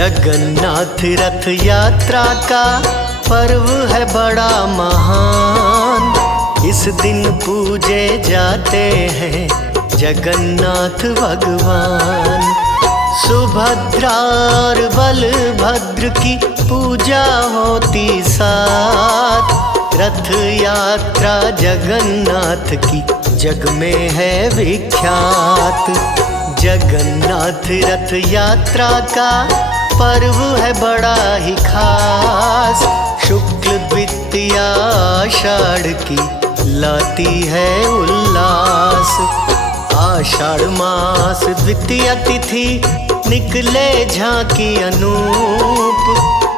जगन्नाथ रथ यात्रा का पर्व है बड़ा महान। इस दिन पूजे जाते हैं जगन्नाथ भगवान। सुभद्रा और बलभद्र की पूजा होती साथ। रथ यात्रा जगन्नाथ की जग में है विख्यात। जगन्नाथ रथ यात्रा का पर्व है बड़ा ही खास। शुक्ल द्वितीया आषाढ़ की लाती है उल्लास। आषाढ़ मास द्वितीया तिथि निकले झांकी अनूप।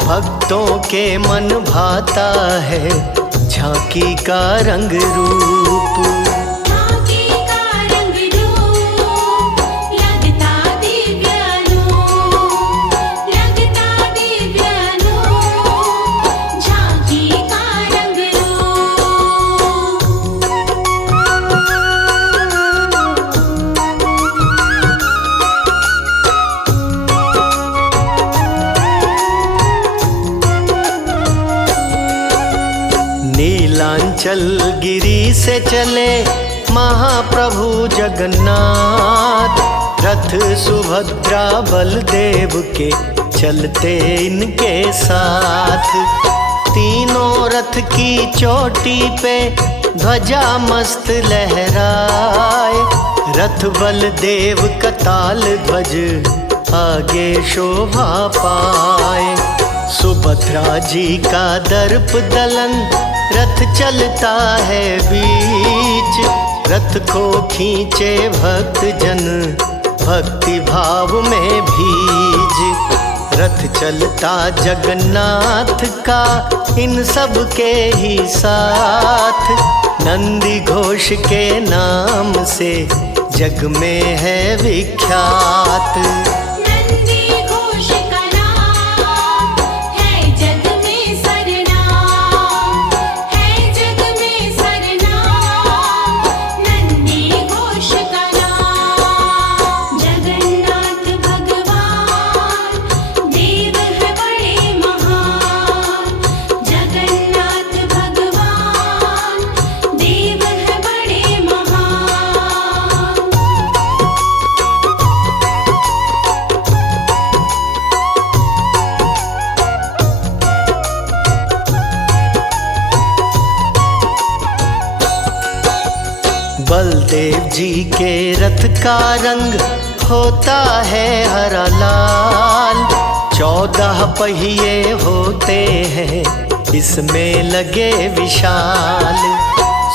भक्तों के मन भाता है झांकी का रंग रूप। नीलांचल गिरी से चले महाप्रभु जगन्नाथ। रथ सुभद्रा बलदेव के चलते इनके साथ। तीनों रथ की चोटी पे ध्वजा मस्त लहराए। रथ बलदेव का ताल ध्वज आगे शोभा पाए। सुभद्रा जी का दर्प दलन रथ चलता है बीच। रथ को खींचे भक्त जन भक्ति भाव में भीज। रथ चलता जगन्नाथ का इन सब के ही साथ। नंदी घोष के नाम से जग में है विख्यात। बलदेव जी के रथ का रंग होता है हरा लाल। 14 पहिए होते हैं इसमें लगे विशाल।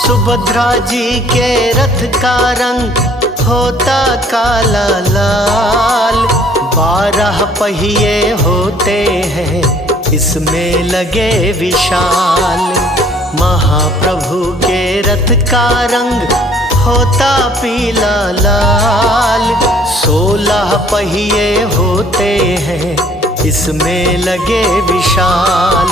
सुभद्रा जी के रथ का रंग होता काला लाल। 12 पहिए होते हैं इसमें लगे विशाल। महाप्रभु के रथ का रंग होता पीला लाल। 16 पहिए होते हैं इसमें लगे विशाल।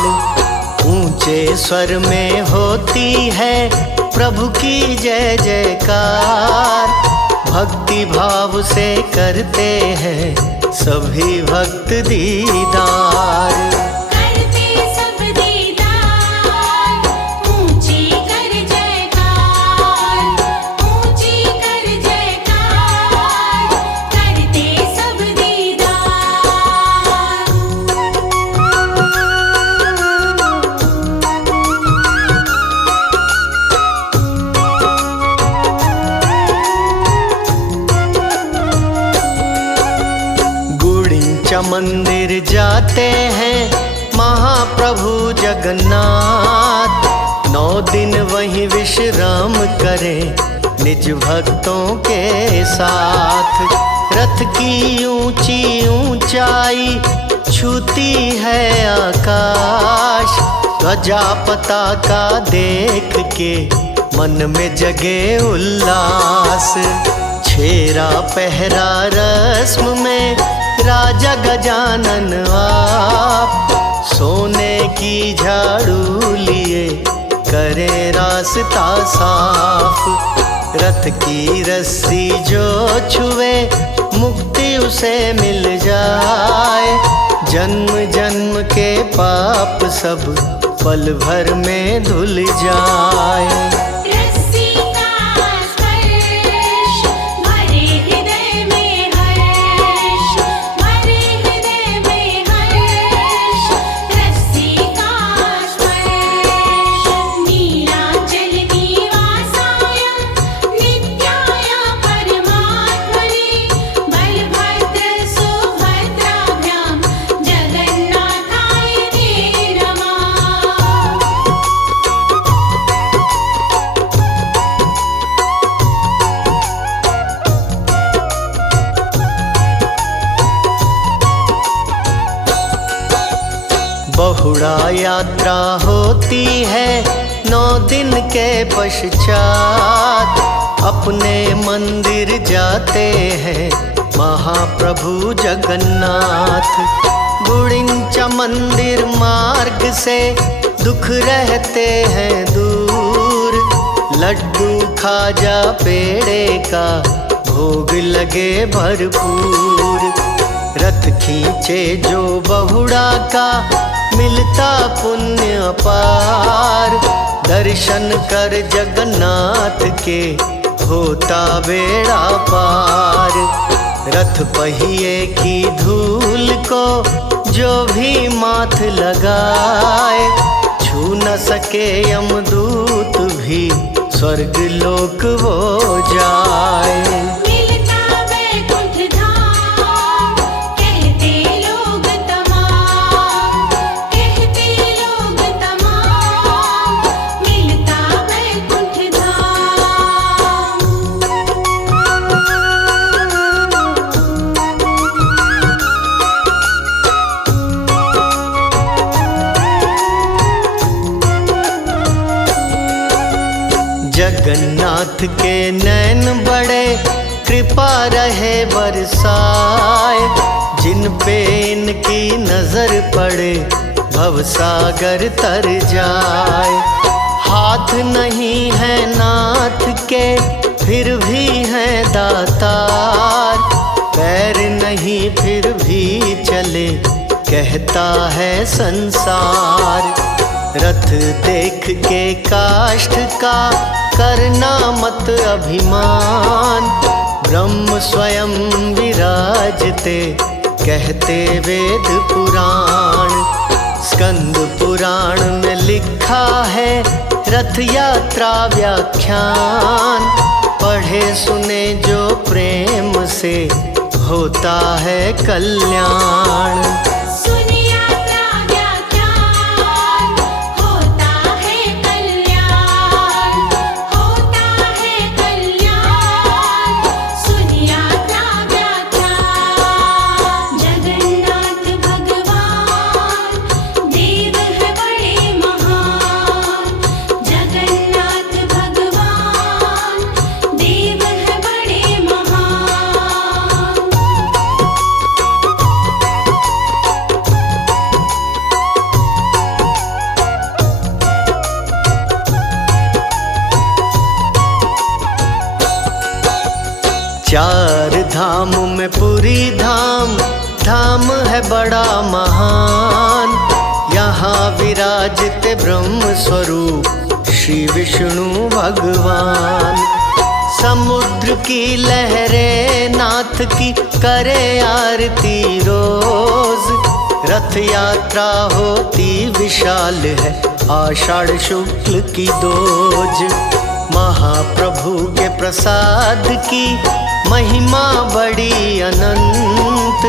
ऊंचे स्वर में होती है प्रभु की जय जयकार। भक्ति भाव से करते हैं सभी भक्त दीदार। मंदिर जाते हैं महाप्रभु जगन्नाथ। 9 दिन वहीं विश्राम करें निज भक्तों के साथ। रथ की ऊंची ऊंचाई छूती है आकाश। ध्वजा पताका देख के मन में जगे उल्लास। छेरा पहरा रस्म में राजा गजानन आप। सोने की झाड़ू लिए करे रास्ता साफ। रथ की रस्सी जो छुए मुक्ति उसे मिल जाए। जन्म जन्म के पाप सब पल भर में धुल जाए। बहुड़ा यात्रा होती है 9 दिन के पश्चात। अपने मंदिर जाते हैं महाप्रभु जगन्नाथ। गुड़िंचा मंदिर मार्ग से दुख रहते हैं दूर। लड्डू खाजा पेड़े का भोग लगे भरपूर। रथ खींचे जो बहुड़ा का मिलता पुण्य अपार। दर्शन कर जगन्नाथ के होता बेड़ा पार। रथ पहिए की धूल को जो भी माथ लगाए, छू न सके यमदूत भी स्वर्ग लोक वो जाए। जगन्नाथ के नैन बड़े कृपा रहे बरसाए। जिन पे इनकी नजर पड़े भवसागर तर जाए। हाथ नहीं है नाथ के फिर भी है दातार। पैर नहीं फिर भी चले कहता है संसार। रथ देख के काष्ठ का करना मत अभिमान। ब्रह्म स्वयं विराजते कहते वेद पुराण। स्कंद पुराण में लिखा है रथ यात्रा व्याख्यान। पढ़े सुने जो प्रेम से होता है कल्याण। चार धाम में पुरी धाम, धाम है बड़ा महान। यहाँ विराजते ब्रह्म स्वरूप श्री विष्णु भगवान। समुद्र की लहरें नाथ की करे आरती रोज। रथ यात्रा होती विशाल है आषाढ़ शुक्ल की दोज। महाप्रभु के प्रसाद की महिमा बड़ी अनंत।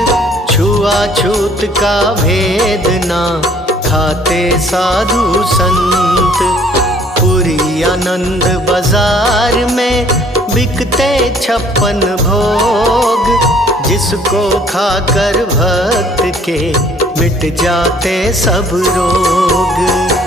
छुआछूत का भेद ना खाते साधु संत। पूरी आनंद बाजार में बिकते 56 भोग। जिसको खाकर भक्त के मिट जाते सब रोग।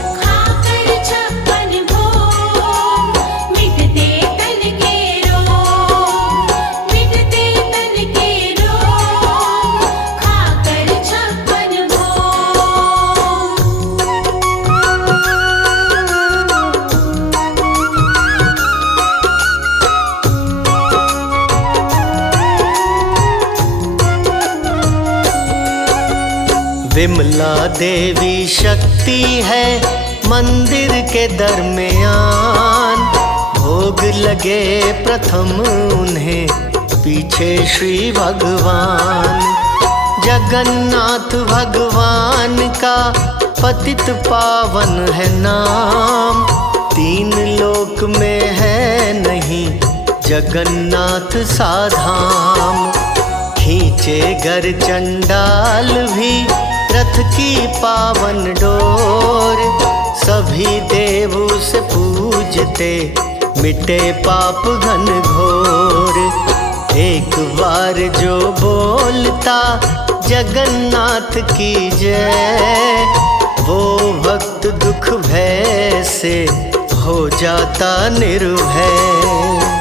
विमला देवी शक्ति है मंदिर के दरमियान। भोग लगे प्रथम उन्हें, पीछे श्री भगवान। जगन्नाथ भगवान का पतित पावन है नाम। तीन लोक में है नहीं जगन्नाथ सा धाम। खींचे घर चंडाल भी रथ की पावन डोर। सभी देव उसे पूजते, मिटे पाप घन घोर। एक बार जो बोलता जगन्नाथ की जय, वो भक्त दुख भय से हो जाता निर्भय।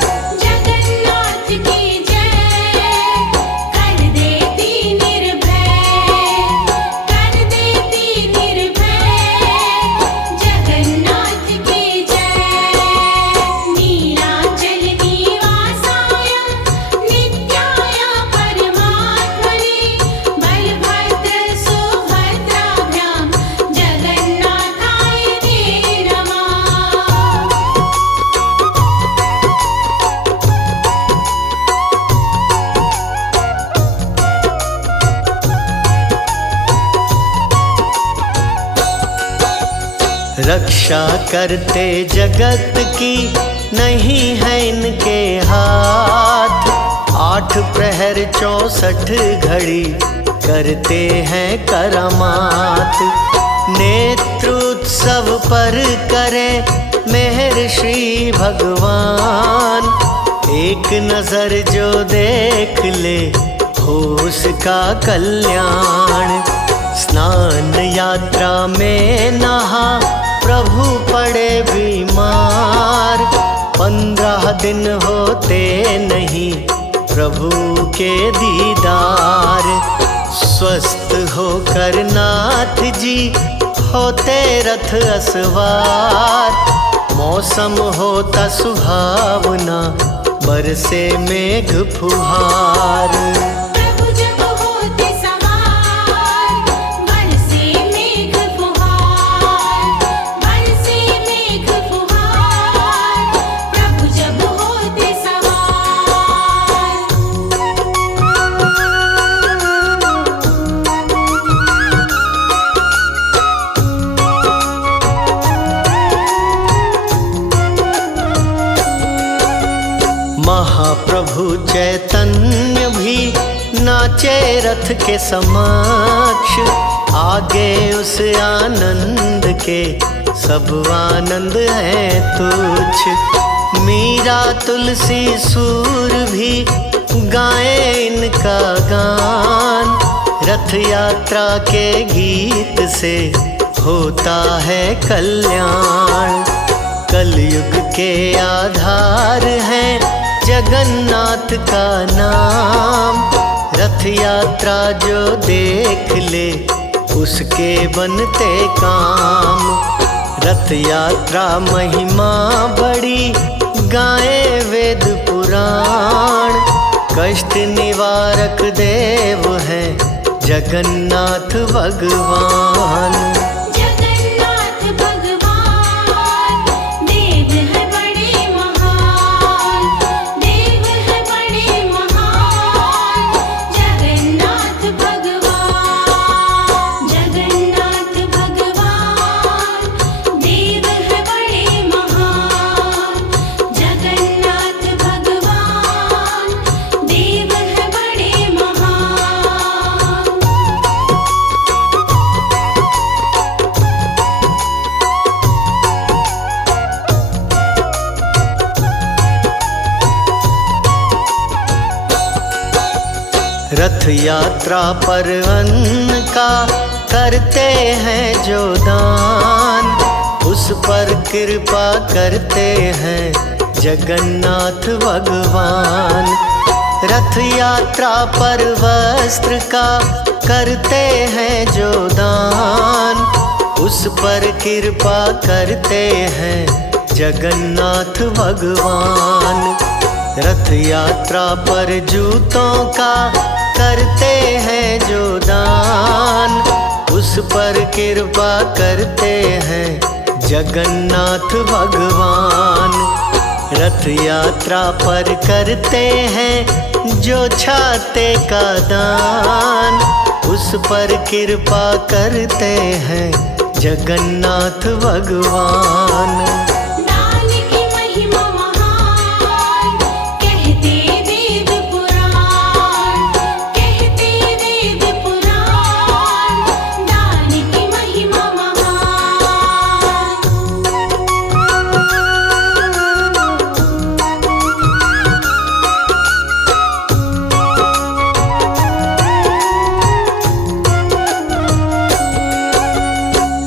रक्षा करते जगत की नहीं है इनके हाथ। 8 प्रहर 64 घड़ी करते हैं करामात। नेत्रोत्सव पर करें मेहर श्री भगवान। एक नजर जो देख ले हो उसका कल्याण। स्नान यात्रा में नहा प्रभु पड़े बीमार। 15 दिन होते नहीं प्रभु के दीदार। स्वस्थ होकर नाथ जी होते रथ असवार। मौसम होता सुहावना, बरसे मेघ फुहार। महाप्रभु चैतन्य भी नाचे रथ के समक्ष। आगे उस आनंद के सब आनंद है तुच्छ। मीरा तुलसी सूर भी गाए इनका गान। रथ यात्रा के गीत से होता है कल्याण। कलयुग के आधार है जगन्नाथ का नाम। रथ यात्रा जो देख ले उसके बनते काम। रथ यात्रा महिमा बड़ी गाए वेद पुराण। कष्ट निवारक देव है जगन्नाथ भगवान। रथ यात्रा पर अन्न का करते हैं जो दान। उस पर कृपा करते हैं जगन्नाथ भगवान। रथ यात्रा पर वस्त्र का करते हैं जो दान। उस पर कृपा करते हैं जगन्नाथ भगवान। रथ यात्रा पर जूतों का करते हैं जो दान। उस पर कृपा करते हैं जगन्नाथ भगवान। रथ यात्रा पर करते हैं जो छाते का दान, उस पर कृपा करते हैं जगन्नाथ भगवान। दान की महिमा महान, कहते वेद पुराण, कहते वेद पुराण, दान की महिमा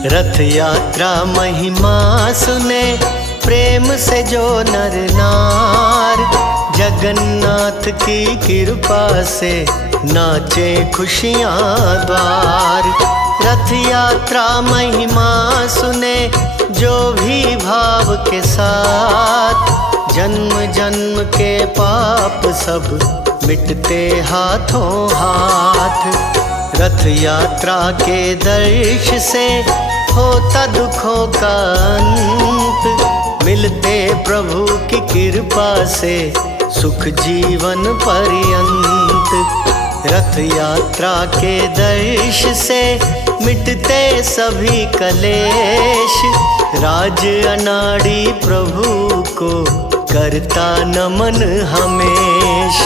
रथ यात्रा महिमा सुने प्रेम से जो नर नार, जगन्नाथ की कृपा से नाचे खुशियाँ द्वार। रथ यात्रा महिमा सुने जो भी भाव के साथ, जन्म जन्म के पाप सब मिटते हाथों हाथ। रथ यात्रा के दर्श से होता दुखों का अंत, मिलते प्रभु की कृपा से सुख जीवन पर्यंत। रथ यात्रा के दर्श से मिटते सभी कलेश, राज अनाड़ी प्रभु को करता नमन हमेश।